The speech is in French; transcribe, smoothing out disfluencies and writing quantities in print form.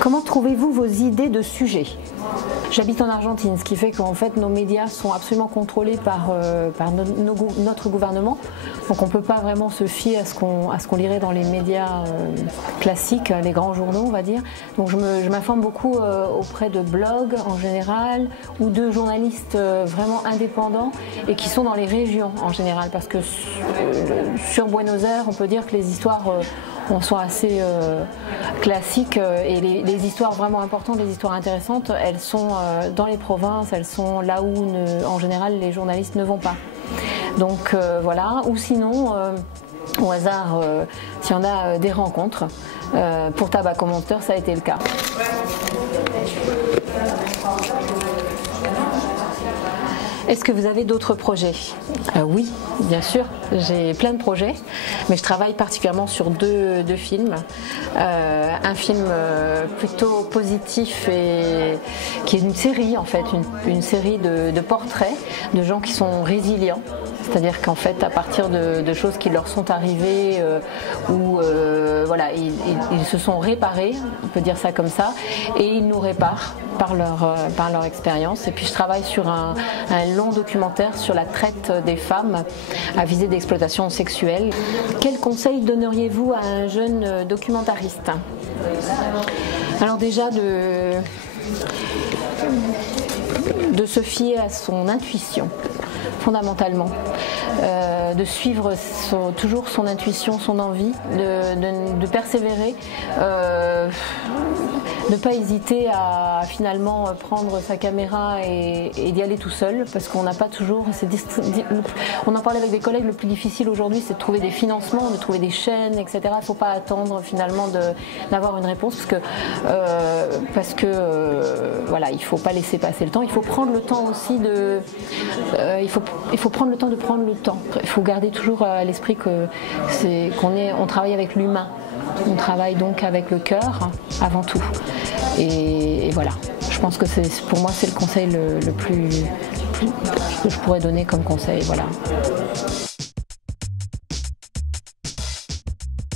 Comment trouvez-vous vos idées de sujets? J'habite en Argentine, ce qui fait qu'en fait nos médias sont absolument contrôlés par notre gouvernement. Donc on ne peut pas vraiment se fier à ce qu'on lirait dans les médias classiques, les grands journaux on va dire. Donc je m'informe beaucoup auprès de blogs en général ou de journalistes vraiment indépendants et qui sont dans les régions en général. Parce que sur Buenos Aires, on peut dire que les histoires sont assez classiques et les histoires vraiment importantes, les histoires intéressantes, elles sont dans les provinces, elles sont là où en général les journalistes ne vont pas. Donc voilà, ou sinon au hasard, si on a des rencontres, pour Tabac Commenteur ça a été le cas. Est-ce que vous avez d'autres projets? Oui, bien sûr, j'ai plein de projets, mais je travaille particulièrement sur deux films. Un film plutôt positif et qui est une série en fait, une série de portraits de gens qui sont résilients. C'est-à-dire qu'en fait, à partir de choses qui leur sont arrivées, voilà, ils se sont réparés, on peut dire ça comme ça, et ils nous réparent par leur expérience. Et puis je travaille sur un long documentaire sur la traite des femmes à visée d'exploitation sexuelle. Quel conseil donneriez-vous à un jeune documentariste? Alors déjà de se fier à son intuition, fondamentalement, de suivre toujours son intuition, son envie, de persévérer, ne pas hésiter à finalement prendre sa caméra et d'y aller tout seul, parce qu'on n'a pas toujours, on en parlait avec des collègues, le plus difficile aujourd'hui c'est de trouver des financements, de trouver des chaînes, etc. Il ne faut pas attendre finalement d'avoir une réponse, parce que voilà, il ne faut pas laisser passer le temps, il faut prendre le temps aussi il faut prendre le temps de prendre le temps. Il faut garder toujours à l'esprit qu'on travaille avec l'humain. On travaille donc avec le cœur avant tout. Et voilà. Je pense que pour moi c'est le conseil le plus que je pourrais donner comme conseil. Voilà.